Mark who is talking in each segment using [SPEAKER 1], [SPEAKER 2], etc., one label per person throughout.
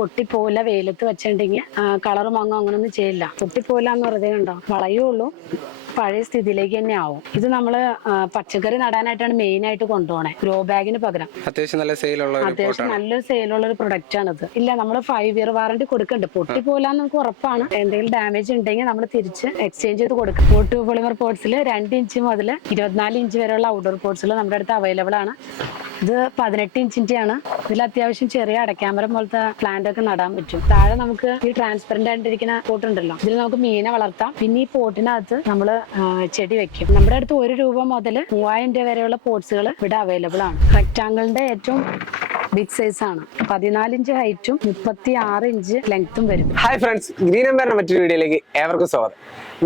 [SPEAKER 1] പൊട്ടിപ്പോല വെയിലത്ത് വെച്ചിട്ടുണ്ടെങ്കിൽ കളർ മങ്ങോ അങ്ങനൊന്നും ചെയ്യില്ല. പൊട്ടിപ്പോല എന്ന് വെറുതെ കണ്ടോ? വളയുള്ളൂ. പഴയ സ്ഥിതിയിലേക്ക് തന്നെ ആവും. ഇത് നമ്മൾ പച്ചക്കറി നടാനായിട്ടാണ് മെയിൻ ആയിട്ട് കൊണ്ടുപോകണേ ഗ്രോ ബാഗിന് പകരം.
[SPEAKER 2] അത്യാവശ്യം നല്ല സെയിലുള്ള
[SPEAKER 1] അത്യാവശ്യം നല്ലൊരു സെയിലുള്ള ഒരു പ്രൊഡക്റ്റ് ആണിത്. ഇല്ല നമ്മൾ ഫൈവ് ഇയർ വാറണ്ടി കൊടുക്കുന്നുണ്ട് പൊട്ടി പോലാന്ന് നമുക്ക് ഉറപ്പാണ്. എന്തെങ്കിലും ഡാമേജ് ഉണ്ടെങ്കിൽ നമ്മൾ തിരിച്ച് എക്സ്ചേഞ്ച് ചെയ്ത് കൊടുക്കും. പോട്ട് പോളിമർ പോർട്സിൽ രണ്ട് ഇഞ്ച് മുതൽ ഇരുപത്തിനാല് ഇഞ്ച് വരെയുള്ള ഔട്ട്ഡോർ പോർട്സിൽ നമ്മുടെ അടുത്ത് അവൈലബിൾ ആണ്. ഇത് പതിനെട്ട് ഇഞ്ചിന്റെ ആണ്. ഇതിൽ അത്യാവശ്യം ചെറിയ അടയ്ക്കാമരം പോലത്തെ പ്ലാന്റ് ഒക്കെ നടാൻ പറ്റും. താഴെ നമുക്ക് ഈ ട്രാൻസ്പെറന്റ് ആയിട്ടിരിക്കുന്ന പോട്ട് ഉണ്ടല്ലോ. ഇതിൽ നമുക്ക് മീനെ വളർത്താം. പിന്നെ ഈ പോട്ടിനകത്ത് നമ്മൾ ചെടി വെക്കും. നമ്മുടെ അടുത്ത് ഒരു രൂപ മുതൽ മൂവായിരം രൂപ വരെയുള്ള പോട്ട്സുകൾ ഇവിടെ അവൈലബിൾ ആണ്. റെക്റ്റാങ്കിളിന്റെ ഏറ്റവും ബിഗ് സൈസ് ആണ്. പതിനാലിഞ്ച് ഹൈറ്റും മുപ്പത്തി ആറ് ഇഞ്ച് ലെങ്ത്തും വരും.
[SPEAKER 3] ഹായ് ഫ്രണ്ട്സ് ഗ്രീൻ എംപയറിന്റെ മറ്റൊരു വീഡിയോയിലേക്ക് ഏവർക്കും സ്വാഗതം.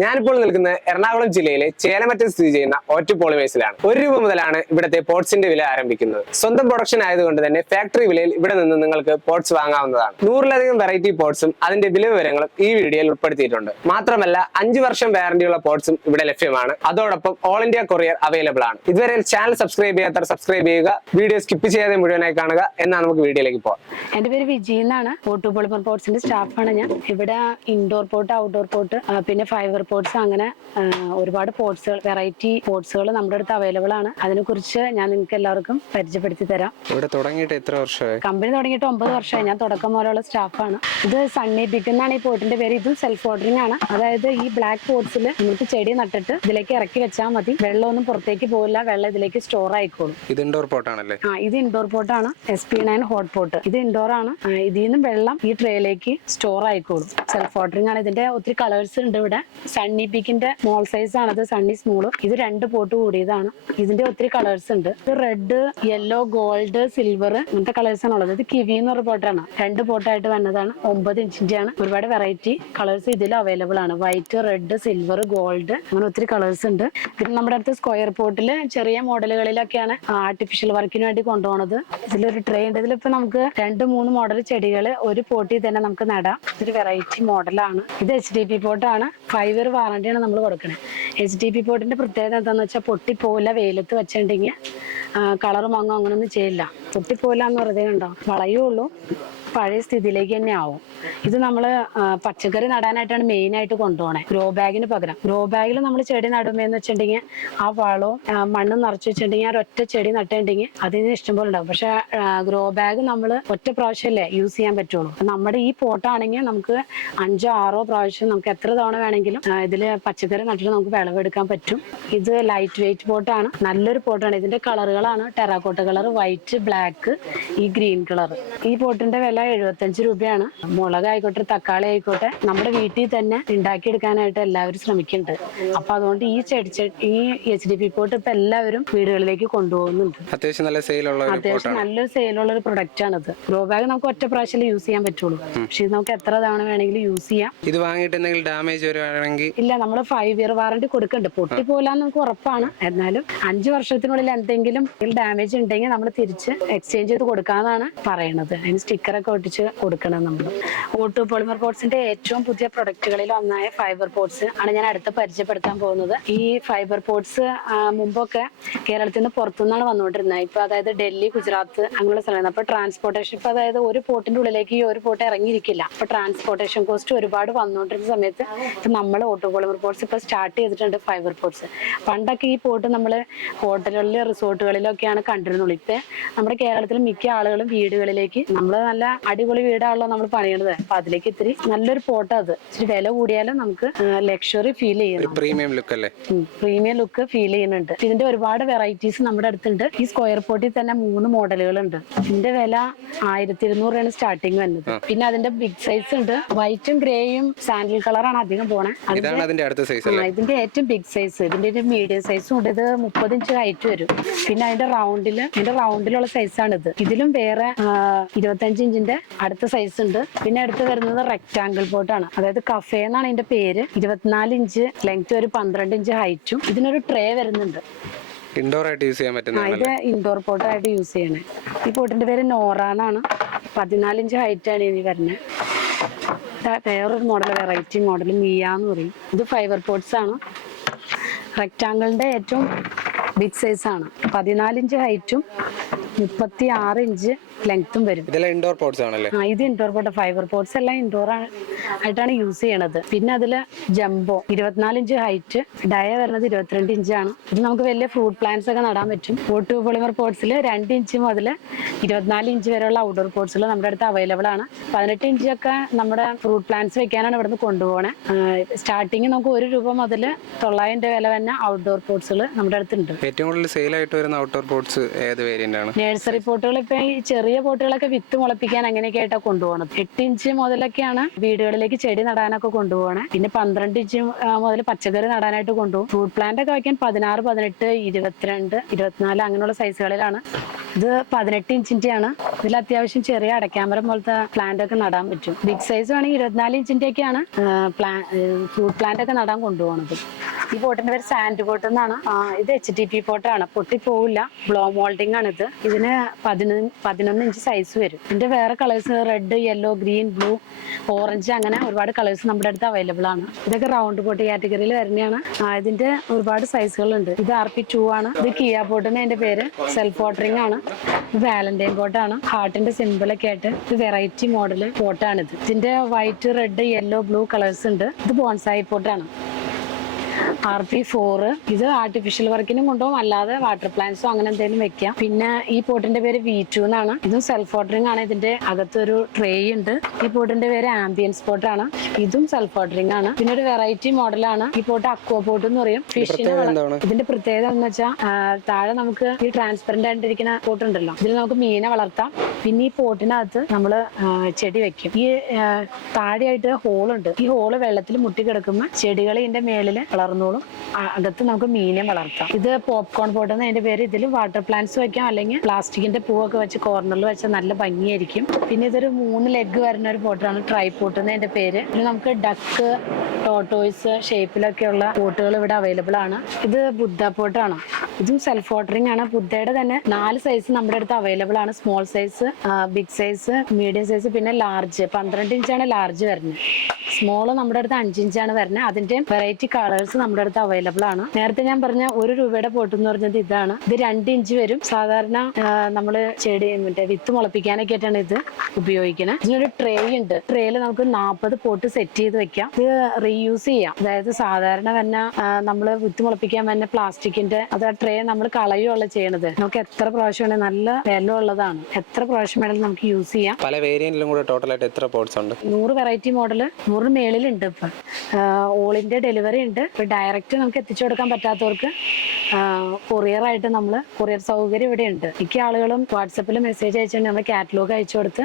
[SPEAKER 3] ഞാനിപ്പോൾ നിൽക്കുന്നത് എറണാകുളം ജില്ലയിലെ ചേലമറ്റം സ്ഥിതി ചെയ്യുന്ന ഒറ്റ പോളിമേഴ്സിലാണ് ഒരു രൂപ മുതലാണ് ഇവിടുത്തെ പോട്ട്സിന്റെ വില ആരംഭിക്കുന്നത്. സ്വന്തം പ്രൊഡക്ഷൻ ആയതുകൊണ്ട് തന്നെ ഫാക്ടറി വിലയിൽ ഇവിടെ നിന്ന് നിങ്ങൾക്ക് പോട്ട്സ് വാങ്ങാവുന്നതാണ്. നൂറിലധികം വെറൈറ്റി പോട്ട്സും അതിന്റെ വില വിവരങ്ങളും ഈ വീഡിയോയിൽ ഉൾപ്പെടുത്തിയിട്ടുണ്ട്. മാത്രമല്ല അഞ്ചു വർഷം വാറന്റിയുള്ള പോട്ട്സും ഇവിടെ ലഭ്യമാണ്. അതോടൊപ്പം ഓൾ ഇന്ത്യ കൊറിയർ അവൈലബിൾ ആണ്. ഇതുവരെ ചാനൽ സബ്സ്ക്രൈബ് ചെയ്യാത്തവർ സബ്സ്ക്രൈബ് ചെയ്യുക. വീഡിയോ സ്കിപ്പ് ചെയ്യാതെ മുഴുവനായി കാണുക. എന്നാൽ നമുക്ക് വീഡിയോയിലേക്ക് പോവാം.
[SPEAKER 1] എന്റെ പേര് വിജി എന്നാണ്. പോട്ടു പോളിമർ പോട്ട്സിന്റെ സ്റ്റാഫാണ് ഞാൻ. ഇവിടെ ഇൻഡോർ പോർട്ട് ഔട്ട്ഡോർ പോർട്ട് പിന്നെ ഫൈബർ പോട്ട്സ് അങ്ങനെ ഒരുപാട് പോട്ട്സുകൾ വെറൈറ്റി പോട്ട്സുകൾ നമ്മുടെ അടുത്ത് അവൈലബിൾ ആണ്. അതിനെക്കുറിച്ച് ഞാൻ നിങ്ങൾക്ക് എല്ലാവർക്കും പരിചയപ്പെടുത്തി തരാം.
[SPEAKER 2] ഇവിടെ തുടങ്ങിയിട്ട് എത്ര വർഷമായി?
[SPEAKER 1] കമ്പനി തുടങ്ങിയിട്ട് ഒമ്പത് വർഷമായി. ഞാൻ തുടക്കം മുതലുള്ള സ്റ്റാഫാണ്. ഇത് സണ്ണി ബിഗ് എന്നാണ് ഈ പോർട്ടിന്റെ പേര്. ഇതും സെൽഫ് ഓർഡറിംഗ് ആണ്. അതായത് ഈ ബ്ലാക്ക് പോട്ട്സിൽ നിങ്ങൾക്ക് ചെടി നട്ടിട്ട് ഇതിലേക്ക് ഇറക്കി വെച്ചാൽ മതി. വെള്ളമൊന്നും പുറത്തേക്ക് പോകില്ല വെള്ളം ഇതിലേക്ക് സ്റ്റോർ ആയിക്കോളും.
[SPEAKER 2] ഇത് ഇൻഡോർ പോട്ടാണല്ലേ
[SPEAKER 1] ആ ഇത് indoor പോട്ടാണ് S P nine hot pot ഇത് ഇൻഡോർ ആണ്. ഇതിൽ നിന്നും വെള്ളം ഈ ട്രേയിലേക്ക് സ്റ്റോർ ആയിക്കോളും സെൽഫ് വാട്ടറിംഗ് ആണ്. ഇതിന്റെ ഒത്തിരി കളേഴ്സ് ഉണ്ട് ഇവിടെ. സണ്ണി പീക്കിന്റെ സ്മോൾ സൈസ് ആണ്. ഇത് സണ്ണി സ്മോൾ ഇത് രണ്ട് പോട്ട് കൂടിയതാണ്. ഇതിന്റെ ഒത്തിരി കളേഴ്സ് ഉണ്ട്. ഇത് റെഡ് യെല്ലോ ഗോൾഡ് സിൽവർ ഇങ്ങനത്തെ കളേഴ്സ് ആണ് ഉള്ളത്. ഇത് കിവി എന്ന് പറഞ്ഞ പോട്ടാണ് രണ്ട് പോട്ടായിട്ട് വന്നതാണ്. ഒമ്പത് ഇഞ്ചിന്റെ ആണ്. ഒരുപാട് വെറൈറ്റി കളേഴ്സ് ഇതിൽ അവൈലബിൾ ആണ്. വൈറ്റ് റെഡ് സിൽവർ ഗോൾഡ് അങ്ങനെ ഒത്തിരി കളേഴ്സ് ഉണ്ട്. പിന്നെ നമ്മുടെ അടുത്ത് സ്ക്വയർ പോട്ടിൽ ചെറിയ മോഡലുകളിലൊക്കെയാണ് ആർട്ടിഫിഷ്യൽ വർക്കിന് വേണ്ടി കൊണ്ടുപോകുന്നത് ഇതിലൊരു ട്രേ ഇപ്പൊ നമുക്ക് രണ്ട് മൂന്ന് മോഡൽ ചെടികൾ ഒരു പോട്ടിൽ തന്നെ നമുക്ക് നടാം. ഇതൊരു വെറൈറ്റി മോഡലാണ് ഇത് എച്ച് ഡി പി പോട്ടാണ് ഫൈവ് ഇയർ വാറണ്ടിയാണ് നമ്മൾ കൊടുക്കുന്നത് എച്ച് ഡി പി പോട്ടിന്റെ പ്രത്യേകത എന്താണെന്ന് വെച്ചാൽ പോല വെയിലത്ത് വെച്ചിട്ടുണ്ടെങ്കിൽ കളർ മങ്ങോ അങ്ങനൊന്നും ചെയ്യില്ല. പൊട്ടിപ്പോല എന്ന് വെറുതെ കണ്ടോ? വളയുള്ളൂ. പഴയ സ്ഥിതിയിലേക്ക് തന്നെ ആവും. ഇത് നമ്മൾ പച്ചക്കറി നടാനായിട്ടാണ് മെയിൻ ആയിട്ട് കൊണ്ടുപോകണേ ഗ്രോ ബാഗിന് പകരം. ഗ്രോ ബാഗിൽ നമ്മൾ ചെടി നടുമ്പോന്ന് വെച്ചിട്ടുണ്ടെങ്കിൽ ആ വളവും മണ്ണും നിറച്ച് വെച്ചിട്ടുണ്ടെങ്കിൽ ആ ഒറ്റ ചെടി നട്ടുണ്ടെങ്കിൽ അതിന് ഇഷ്ടംപോലെ ഉണ്ടാവും. പക്ഷെ ഗ്രോ ബാഗ് നമ്മൾ ഒറ്റ പ്രാവശ്യമല്ലേ യൂസ് ചെയ്യാൻ പറ്റുള്ളൂ. നമ്മുടെ ഈ പോട്ടാണെങ്കിൽ നമുക്ക് അഞ്ചോ ആറോ പ്രാവശ്യം നമുക്ക് എത്ര തവണ വേണമെങ്കിലും ഇതിൽ പച്ചക്കറി നട്ടിട്ട് നമുക്ക് വിളവെടുക്കാൻ പറ്റും. ഇത് ലൈറ്റ് വെയിറ്റ് പോട്ടാണ് നല്ലൊരു പോട്ടാണ് ഇതിന്റെ കളറുകളാണ് ടെറാക്കോട്ട കളർ വൈറ്റ് ബ്ലാക്ക് ഈ ഗ്രീൻ കളർ ഈ പോട്ടിന്റെ വില എഴുപത്തഞ്ച് രൂപയാണ്. മുളക് ആയിക്കോട്ടെ തക്കാളി ആയിക്കോട്ടെ നമ്മുടെ വീട്ടിൽ തന്നെ ഉണ്ടാക്കിയെടുക്കാനായിട്ട് എല്ലാവരും ശ്രമിക്കുന്നുണ്ട്. അപ്പൊ അതുകൊണ്ട് ഈ ചെടി ഈ എച്ച് ഡി പി പോട്ട് ഇപ്പൊ എല്ലാവരും വീടുകളിലേക്ക് കൊണ്ടുപോകുന്നുണ്ട്.
[SPEAKER 2] അത്യാവശ്യം നല്ല സെയിലുള്ള ഒരു
[SPEAKER 1] അത്യാവശ്യം
[SPEAKER 2] നല്ല
[SPEAKER 1] നല്ലൊരു സെയിലുള്ള ഒരു പ്രൊഡക്റ്റ് ആണിത്. ഗ്രോ ബാഗ് നമുക്ക് ഒറ്റ പ്രാവശ്യം യൂസ് ചെയ്യാൻ പറ്റുള്ളൂ. പക്ഷെ ഇത് നമുക്ക് എത്ര തവണ വേണമെങ്കിലും യൂസ് ചെയ്യാം.
[SPEAKER 2] ഇത് വാങ്ങിയിട്ട് എന്തെങ്കിലും ഡാമേജ് വരുവാണെങ്കിൽ
[SPEAKER 1] ഇല്ല നമ്മൾ ഫൈവ് ഇയർ വാറണ്ടി കൊടുക്കുന്നുണ്ട് പൊട്ടി പോലാന്ന് നമുക്ക് ഉറപ്പാണ്. എന്നാലും അഞ്ചു വർഷത്തിനുള്ളിൽ എന്തെങ്കിലും ഡാമേജ് ഉണ്ടെങ്കിൽ നമ്മൾ തിരിച്ച് എക്സ്ചേഞ്ച് ചെയ്ത് കൊടുക്കാന്നാണ് പറയണത്. അതിന് സ്റ്റിക്കറൊക്കെ ഒട്ടിച്ച് കൊടുക്കണം നമ്മൾ ഓട്ടോ പോളിമർ പോർട്സിന്റെ ഏറ്റവും പുതിയ പ്രൊഡക്റ്റുകളിൽ ഒന്നായ ഫൈബർ പോർട്സ് ആണ് ഞാൻ അടുത്ത് പരിചയപ്പെടുത്താൻ പോകുന്നത്. ഈ ഫൈബർ പോട്സ് മുമ്പൊക്കെ കേരളത്തിൽ നിന്ന് പുറത്തുനിന്നാണ് വന്നുകൊണ്ടിരുന്നത്. ഇപ്പൊ അതായത് ഡൽഹി ഗുജറാത്ത് അങ്ങനെയുള്ള സ്ഥലമാണ് അപ്പൊ ട്രാൻസ്പോർട്ടേഷൻ ഇപ്പൊ അതായത് ഒരു പോട്ടിന്റെ ഉള്ളിലേക്ക് ഈ ഒരു പോട്ട് ഇറങ്ങിയിരിക്കില്ല. അപ്പൊ ട്രാൻസ്പോർട്ടേഷൻ കോസ്റ്റ് ഒരുപാട് വന്നുകൊണ്ടിരുന്ന സമയത്ത് നമ്മൾ ഓട്ടോ പോളിമർ പോർട്സ് ഇപ്പൊ സ്റ്റാർട്ട് ചെയ്തിട്ടുണ്ട് ഫൈബർ പോർട്സ് പണ്ടൊക്കെ ഈ പോട്ട് നമ്മൾ ഹോട്ടലുകളിൽ റിസോർട്ടുകളിലൊക്കെയാണ് കണ്ടിരുന്നുള്ളൂ. ഇപ്പൊ നമ്മുടെ കേരളത്തിലെ മിക്ക ആളുകളും വീടുകളിലേക്ക് നമ്മൾ നല്ല അടിപൊളി വീടാണല്ലോ നമ്മൾ പണിയണത് അപ്പൊ അതിലേക്ക് ഇത്തിരി നല്ലൊരു ഫോട്ടോ അത്. ഇച്ചിരി വില കൂടിയാലും നമുക്ക് ലക്ഷറി ഫീൽ ചെയ്യണം
[SPEAKER 2] പ്രീമിയം ലുക്ക് അല്ലേ?
[SPEAKER 1] പ്രീമിയം ലുക്ക് ഫീൽ ചെയ്യുന്നുണ്ട്. ഇതിന്റെ ഒരുപാട് വെറൈറ്റീസ് നമ്മുടെ അടുത്തുണ്ട്. ഈ സ്ക്വയർ പോട്ടിൽ തന്നെ മൂന്ന് മോഡലുകൾ ഉണ്ട് ഇതിന്റെ വില ആയിരത്തി ഇരുന്നൂറാണ് സ്റ്റാർട്ടിങ് വരുന്നത്. പിന്നെ അതിന്റെ ബിഗ് സൈസ് ഉണ്ട്. വൈറ്റും ഗ്രേയും സാൻഡിൽ കളറാണ് അധികം പോണേ. അതിന്റെ ഇതിന്റെ ഏറ്റവും ബിഗ് സൈസ് ഇതിന്റെ ഒരു മീഡിയം സൈസും ഉണ്ട്. ഇത് മുപ്പത് ഇഞ്ച് ഹൈറ്റ് വരും. പിന്നെ അതിന്റെ റൗണ്ടിൽ ഇതിന്റെ റൗണ്ടിലുള്ള സൈസ് ആണ് ഇത് ഇതിലും വേറെ ഇരുപത്തഞ്ച് ഇഞ്ചിന്റെ അടുത്ത സൈസ് ഉണ്ട്. പിന്നെ അടുത്ത് വരുന്നത് റെക്ടാങ്കിൾ പോട്ടാണ് അതായത് കഫേ എന്നാണ് ഇതിന്റെ പേര്. ഇരുപത്തിനാല് ഇഞ്ച് ലെങ്ത് ഒരു പന്ത്രണ്ട് ഇഞ്ച് ഹൈറ്റും ഇതിനൊരു ട്രേ വരുന്നുണ്ട്.
[SPEAKER 2] ഇൻഡോർ ആയിട്ട് യൂസ് ചെയ്യാൻ പറ്റുന്ന
[SPEAKER 1] ഇത് ഇൻഡോർ പോട്ടായിട്ട് യൂസ് ചെയ്യണേ. ഈ പോട്ടിന്റെ പേര് നോറ എന്നാണ്. പതിനാല് ഇഞ്ച് ഹൈറ്റ് ആണ് ഇനി വരുന്നത്. വേറൊരു മോഡൽ വെറൈറ്റി മോഡൽ മിയ എന്ന് പറയും. ഇത് ഫൈബർ പോട്ട്സ് ആണ്. റെക്റ്റാങ്കിളിന്റെ ഏറ്റവും ബിഗ് സൈസ് ആണ്. പതിനാലിഞ്ച് ഹൈറ്റും മുപ്പത്തി ആറ് ഇഞ്ച് ലെങ്ത്തും വരും.
[SPEAKER 2] ഇതെല്ലാം ഇൻഡോർ പോട്ട്സ് ആണല്ലേ?
[SPEAKER 1] ആ ഇത് ഇൻഡോർ പോട്ട് ഫൈബർ പോട്ട്സ് എല്ലാം ഇൻഡോർ ആയിട്ടാണ് യൂസ് ചെയ്യണത്. പിന്നെ അതിൽ ജംബോ ഇരുപത്തിനാല് ഇഞ്ച് ഹൈറ്റ് ഡയ വരുന്നത് ഇരുപത്തിരണ്ട് ഇഞ്ചാണ് ഇത് നമുക്ക് വലിയ ഫ്രൂട്ട് പ്ലാന്റ്സ് ഒക്കെ നടാൻ പറ്റും. ഓട്ടു പോളിമർ പോട്ട്സിൽ രണ്ട് ഇഞ്ച് മുതൽ ഇരുപത്തിനാല് ഇഞ്ച് വരെയുള്ള ഔട്ട്ഡോർ പോട്ട്സുകൾ നമ്മുടെ അടുത്ത് അവൈലബിൾ ആണ്. പതിനെട്ട് ഇഞ്ചൊക്കെ നമ്മുടെ ഫ്രൂട്ട് പ്ലാന്റ്സ് വെക്കാനാണ് ഇവിടുന്ന് കൊണ്ടുപോകണേ സ്റ്റാർട്ടിങ് നമുക്ക് ഒരു രൂപ മുതൽ തൊള്ളായിരം രൂപ വില തന്നെ ഔട്ട്ഡോർ പോട്ട്സുകൾ നമ്മുടെ അടുത്തുണ്ട്.
[SPEAKER 2] ഏറ്റവും കൂടുതൽ സെയിലായിട്ട് വരുന്ന ഔട്ട്ഡോർ പോട്ട്സ് ഏത് വേരിയന്റ് ആണ്?
[SPEAKER 1] നഴ്സറി പോട്ടുകൾ ഇപ്പൊ ഈ ചെറിയ പോട്ടുകളൊക്കെ വിത്ത് മുളപ്പിക്കാൻ അങ്ങനെയൊക്കെ ആയിട്ടാണ് കൊണ്ടുപോകണം എട്ട് ഇഞ്ച് മുതലൊക്കെയാണ് വീടുകളിലേക്ക് ചെടി നടാനൊക്കെ കൊണ്ടുപോകണേ പിന്നെ പന്ത്രണ്ട് ഇഞ്ച് മുതൽ പച്ചക്കറി നടാനായിട്ട് കൊണ്ടുപോകും ഫ്രൂട്ട് പ്ലാന്റ് ഒക്കെ വയ്ക്കാൻ പതിനാറ് പതിനെട്ട് ഇരുപത്തിരണ്ട് ഇരുപത്തിനാല് അങ്ങനെയുള്ള സൈസുകളിലാണ് ഇത് പതിനെട്ട് ഇഞ്ചിന്റെ ആണ് ഇതിൽ അത്യാവശ്യം ചെറിയ അടയ്ക്കാമരം പോലത്തെ പ്ലാന്റ് ഒക്കെ നടാൻ പറ്റും. ബിഗ് സൈസ് വേണമെങ്കിൽ ഇരുപത്തിനാല് ഇഞ്ചിന്റെ ഒക്കെയാണ് ഫ്രൂട്ട് പ്ലാന്റ് ഒക്കെ നടാൻ കൊണ്ടുപോകുന്നത് ഈ പോട്ടിന്റെ പേര് സാൻഡ് പോട്ട് എന്നാണ്. ഇത് എച്ച് ഡി പി പോട്ടാണ് പൊട്ടി പോവില്ല. ബ്ലോ മോൾഡിംഗ് ആണ് ഇത്. ഇതിന് പതിനൊന്ന് പതിനൊന്ന് ഇഞ്ച് സൈസ് വരും. ഇതിന്റെ വേറെ colours red yellow green blue orange അങ്ങനെ ഒരുപാട് കളേഴ്സ് നമ്മുടെ അടുത്ത് അവൈലബിൾ ആണ്. ഇതൊക്കെ റൗണ്ട് പോട്ട് കാറ്റഗറിയിൽ വരുന്നതാണ്. ഇതിന്റെ ഒരുപാട് സൈസുകളുണ്ട് ഇത് ആർ പി ടു ആണ്. ഇത് കിയ പോട്ടിന് അതിന്റെ പേര് സെൽഫ് വാട്ടറിംഗ് ആണ്. ഇത് വാലന്റൈൻ പോട്ടാണ് ഹാർട്ടിന്റെ സിമ്പിൾ ഒക്കെ ആയിട്ട് ഇത് വെറൈറ്റി മോഡൽ പോട്ടാണിത് ഇതിന്റെ white red yellow blue colours ഉണ്ട്. ഇത് ബോൺസായി പോട്ടാണ് ആർ പി ഫോറ് ഇത് ആർട്ടിഫിഷ്യൽ വർക്കിനും കൊണ്ടുപോകും. അല്ലാതെ വാട്ടർ പ്ലാന്റ്സോ അങ്ങനെ എന്തെങ്കിലും വെക്കാം. പിന്നെ ഈ പോട്ടിന്റെ പേര് വി ടു എന്നാണ്. ഇതും സെൽഫ് വാട്ടറിംഗ് ആണ്. ഇതിന്റെ അകത്തൊരു ട്രേ ഉണ്ട്. ഈ പോട്ടിന്റെ പേര് ആംബിയൻസ് ആണ്. ഇതും സെൽഫ് വാട്ടറിംഗ് ആണ്. പിന്നെ ഒരു വെറൈറ്റി മോഡലാണ് ഈ പോട്ട് അക്വ പോട്ട് എന്ന് പറയും. ഫിഷിന് ഇതിന്റെ പ്രത്യേകത എന്ന് വെച്ചാൽ താഴെ നമുക്ക് ഈ ട്രാൻസ്പെറന്റ് ആയിട്ടിരിക്കുന്ന പോട്ട് ഉണ്ടല്ലോ. ഇതിൽ നമുക്ക് മീനെ വളർത്താം. പിന്നെ ഈ പോട്ടിനകത്ത് നമ്മൾ ചെടി വെക്കും. ഈ താഴെയായിട്ട് ഹോളുണ്ട് ഈ ഹോൾ വെള്ളത്തിൽ മുട്ടി കിടക്കുമ്പോൾ ചെടികൾ ഇതിന്റെ മേളിൽ വളർന്നോളും. ആ, അകത്ത് നമുക്ക് മീനെ വളർത്താം. ഇത് പോപ്കോൺ പോട്ട് അതിന്റെ പേര് ഇതിൽ വാട്ടർ പ്ലാന്റ്സ് വെക്കാം. അല്ലെങ്കിൽ പ്ലാസ്റ്റിക്കിന്റെ പൂവൊക്കെ വെച്ച് കോർണറിൽ വെച്ചാൽ നല്ല ഭംഗിയായിരിക്കും. പിന്നെ ഇതൊരു മൂന്ന് ലെഗ് വരുന്ന ഒരു പോട്ടാണ് ട്രൈ പോട്ട് എന്ന് അതിന്റെ പേര്. പിന്നെ നമുക്ക് ഡക്ക് ടോട്ടോയ്സ് ഷേപ്പിലൊക്കെയുള്ള പോട്ടുകൾ ഇവിടെ അവൈലബിൾ ആണ്. ഇത് ബുദ്ധ പോട്ടാണ് ഇതും സെൽഫ് വാട്ടറിംഗ് ആണ്. ബുദ്ധയുടെ തന്നെ നാല് സൈസ് നമ്മുടെ അടുത്ത് അവൈലബിൾ ആണ്. Small size big size medium size പിന്നെ ലാർജ് പന്ത്രണ്ട് ഇഞ്ചാണ് ലാർജ് വരുന്നത്. സ്മോൾ നമ്മുടെ അടുത്ത് അഞ്ച് ഇഞ്ചാണ് വരുന്നത്. അതിന്റെ വെറൈറ്റി കളേഴ്സ് നമ്മുടെ അടുത്ത് അവൈലബിൾ ആണ്. നേരത്തെ ഞാൻ പറഞ്ഞ ഒരു രൂപയുടെ പോട്ട് എന്ന് പറഞ്ഞത് ഇതാണ്. ഇത് രണ്ട് ഇഞ്ച് വരും. സാധാരണ നമ്മൾ ചെടി മറ്റേ വിത്ത് മുളപ്പിക്കാനൊക്കെ ആയിട്ടാണ് ഇത് ഉപയോഗിക്കുന്നത് ഇതിനൊരു ട്രേ ഉണ്ട്. ട്രേയിൽ നമുക്ക് നാൽപ്പത് പോട്ട് സെറ്റ് ചെയ്ത് വെക്കാം. ഇത് റീയൂസ് ചെയ്യാം. അതായത് സാധാരണ തന്നെ നമ്മൾ വിത്ത് മുളപ്പിക്കാൻ തന്നെ പ്ലാസ്റ്റിക്കിന്റെ അത് ട്രേ നമ്മൾ കളയുകയുള്ള ചെയ്യണത്. നമുക്ക് എത്ര പ്രാവശ്യം വേണേൽ നല്ല വില ഉള്ളതാണ്. എത്ര പ്രാവശ്യം വേണമെങ്കിലും നമുക്ക് യൂസ് ചെയ്യാം.
[SPEAKER 2] പല വേരിയന്റിലും കൂടെ ടോട്ടലായിട്ട് എത്ര പോട്ട്സ് ഉണ്ട്?
[SPEAKER 1] നൂറ് വെറൈറ്റി മോഡൽ നൂറിന് മേളിലുണ്ട് ഇപ്പൊ. ഓളിന്റെ ഡെലിവറി ഉണ്ട്. ഇപ്പം ഡയറക്റ്റ് നമുക്ക് എത്തിച്ചു കൊടുക്കാൻ പറ്റാത്തവർക്ക് കൊറിയർ ആയിട്ട് നമ്മൾ കൊറിയർ സൗകര്യം ഇവിടെ ഉണ്ട് മിക്ക ആളുകളും വാട്സപ്പിൽ മെസ്സേജ് അയച്ചുകൊണ്ട് നമ്മൾ കാറ്റലോഗ് അയച്ചു കൊടുത്ത്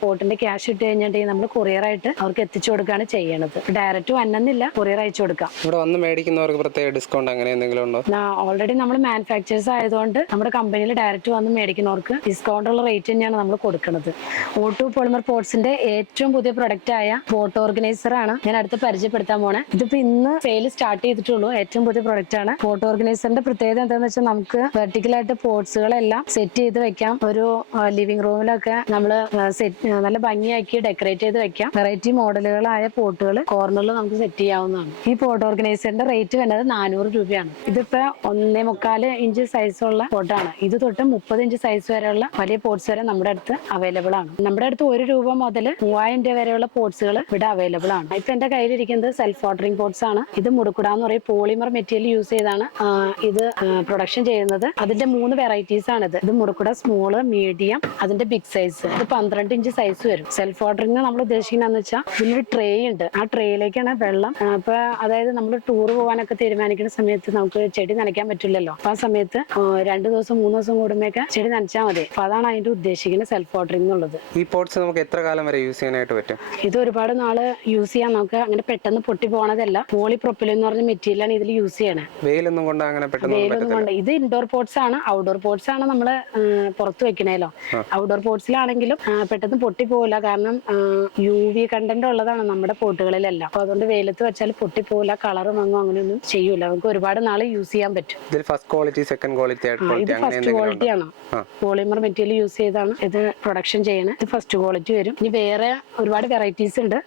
[SPEAKER 1] പോട്ടിന്റെ ക്യാഷ് ഇട്ട് കഴിഞ്ഞിട്ടുണ്ടെങ്കിൽ നമ്മൾ കൊറിയർ ആയിട്ട് അവർക്ക് എത്തിച്ചു കൊടുക്കുകയാണ് ചെയ്യണത്. ഡയറക്റ്റ് വന്നെന്നില്ല കൊറിയർ അയച്ചു കൊടുക്കാം.
[SPEAKER 2] ഇവിടെ വന്ന് മേടിക്കുന്നവർക്ക് പ്രത്യേക ഡിസ്കൗണ്ട് അങ്ങനെ എന്തെങ്കിലും ഉണ്ടോ?
[SPEAKER 1] ഓൾറെഡി നമ്മൾ മാനുഫാക്ചേഴ്സ് ആയതുകൊണ്ട് നമ്മുടെ കമ്പനിയിൽ ഡയറക്റ്റ് വന്ന് മേടിക്കുന്നവർക്ക് ഡിസ്കൗണ്ട് ഉള്ള റേറ്റ് തന്നെയാണ് നമ്മൾ കൊടുക്കുന്നത് ഓട്ടോ പോളിമർ പോർട്സിന്റെ ഏറ്റവും പുതിയ പ്രൊഡക്റ്റ് ആയ ബോട്ട് ഓർഗനൈസർ ആണ് ഞാൻ അടുത്ത് പരിചയപ്പെടുത്താൻ പോണേ. ഇതിപ്പോ ഇന്ന് സെയിൽ സ്റ്റാർട്ട് ചെയ്തിട്ടുള്ളൂ. ഏറ്റവും പുതിയ പ്രൊഡക്റ്റ് ആണ് പോട്ട് ഓർഗനൈസറിന്റെ പ്രത്യേകത എന്താണെന്ന് വെച്ചാൽ നമുക്ക് വെർട്ടിക്കൽ ആയിട്ട് പോട്ട്സുകളെല്ലാം സെറ്റ് ചെയ്ത് വെക്കാം. ഒരു ലിവിംഗ് റൂമിലൊക്കെ നമ്മൾ സെറ്റ് നല്ല ഭംഗിയാക്കി ഡെക്കറേറ്റ് ചെയ്ത് വെക്കാം. വെറൈറ്റി മോഡലുകളായ പോട്ടുകൾ കോർണറിൽ നമുക്ക് സെറ്റ് ചെയ്യാവുന്നതാണ്. ഈ പോട്ട് ഓർഗനൈസറിന്റെ റേറ്റ് വരുന്നത് നാനൂറ് രൂപയാണ്. ഇതിപ്പോ ഒന്നേ മുക്കാൽ ഇഞ്ച് സൈസുള്ള പോട്ടാണ്. ഇത് തൊട്ട് മുപ്പത് ഇഞ്ച് സൈസ് വരെയുള്ള വലിയ പോട്ട്സ് വരെ നമ്മുടെ അടുത്ത് അവൈലബിൾ ആണ്. നമ്മുടെ അടുത്ത് ഒരു രൂപ മുതൽ മൂവായിരം രൂപ വരെയുള്ള പോട്ട്സുകൾ ഇവിടെ അവൈലബിൾ ആണ്. ഇപ്പൊ എന്റെ കയ്യിലിരിക്കുന്നത് സെൽഫ് വാട്ടറിംഗ് പോട്ട്സ് ആണ്. ഇത് മുടുക്കുട എന്ന് പറയും. പോളിമർ മെറ്റീരിയൽ യൂസ് ചെയ്താണ് ഇത് പ്രൊഡക്ഷൻ ചെയ്യുന്നത്. അതിന്റെ മൂന്ന് വെറൈറ്റീസ് ആണ് ഇത് ഇത് മുറുക്കുട സ്മോൾ മീഡിയം അതിന്റെ ബിഗ് സൈസ് ഇത് പന്ത്രണ്ട് ഇഞ്ച് സൈസ് വരും. സെൽഫ് ഓർഡറിങ് നമ്മൾ ഉദ്ദേശിക്കുന്നതെന്ന് വെച്ചാൽ ഇതിലൊരു ട്രേ ഉണ്ട്. ആ ട്രേയിലേക്കാണ് വെള്ളം അപ്പൊ അതായത് നമ്മൾ ടൂർ പോകാനൊക്കെ തീരുമാനിക്കുന്ന സമയത്ത് നമുക്ക് ചെടി നനയ്ക്കാൻ പറ്റില്ലല്ലോ. അപ്പൊ ആ സമയത്ത് രണ്ടു ദിവസം മൂന്ന് ദിവസം കൂടുമ്പോഴൊക്കെ ചെടി നനച്ചാൽ മതി. അപ്പൊ അതാണ് അതിന്റെ ഉദ്ദേശിക്കുന്ന സെൽഫ് ഓർഡറിങ് ഉള്ളത്
[SPEAKER 2] ഈ പോട്ട്സ് നമുക്ക് എത്ര കാലം വരെ യൂസ് ചെയ്യാനായിട്ട് പറ്റും?
[SPEAKER 1] ഇത് ഒരുപാട് നാൾ യൂസ് ചെയ്യാൻ നമുക്ക് അങ്ങനെ പെട്ടെന്ന് പൊട്ടി പോണതല്ല. പോളി എന്ന് പറഞ്ഞ മെറ്റീരിയലാണ് ഇതിൽ യൂസ് ചെയ്യണേ.
[SPEAKER 2] വെയിലൊന്നും കൊണ്ട് അങ്ങനെ പെട്ടെന്ന്
[SPEAKER 1] കൊണ്ട് ഇത് ഇൻഡോർ പോട്ട്സ് ആണ്. ഔട്ട്ഡോർ പോട്ട്സ് ആണ് നമ്മൾ പുറത്ത് വെക്കണേലോ. ഔട്ട്ഡോർ പോട്ട്സിലാണെങ്കിലും പെട്ടെന്ന് പൊട്ടി പോവില്ല കാരണം യു വി കണ്ടന്റ് ഉള്ളതാണ് നമ്മുടെ പോട്ടുകളിലെല്ലാം. അപ്പൊ അതുകൊണ്ട് വെയിലത്ത് വെച്ചാൽ പൊട്ടി പോകില്ല കളർ മങ്ങോ അങ്ങനെയൊന്നും ചെയ്യൂല. നമുക്ക് ഒരുപാട് നാൾ യൂസ് ചെയ്യാൻ പറ്റും.
[SPEAKER 2] ഇത് ഫസ്റ്റ് ക്വാളിറ്റി സെക്കൻഡ് ക്വാളിറ്റി
[SPEAKER 1] ഇത് ഫസ്റ്റ് ക്വാളിറ്റി ആണ്. പോളിമർ മെറ്റീരിയൽ യൂസ് ചെയ്താണ്. ഇത് പ്രൊഡക്ഷൻ ചെയ്യണത് ഇത് ഫസ്റ്റ് ക്വാളിറ്റി വരും. ഇനി വേറെ ഒരുപാട് വെറൈറ്റീസ് ഉണ്ട്.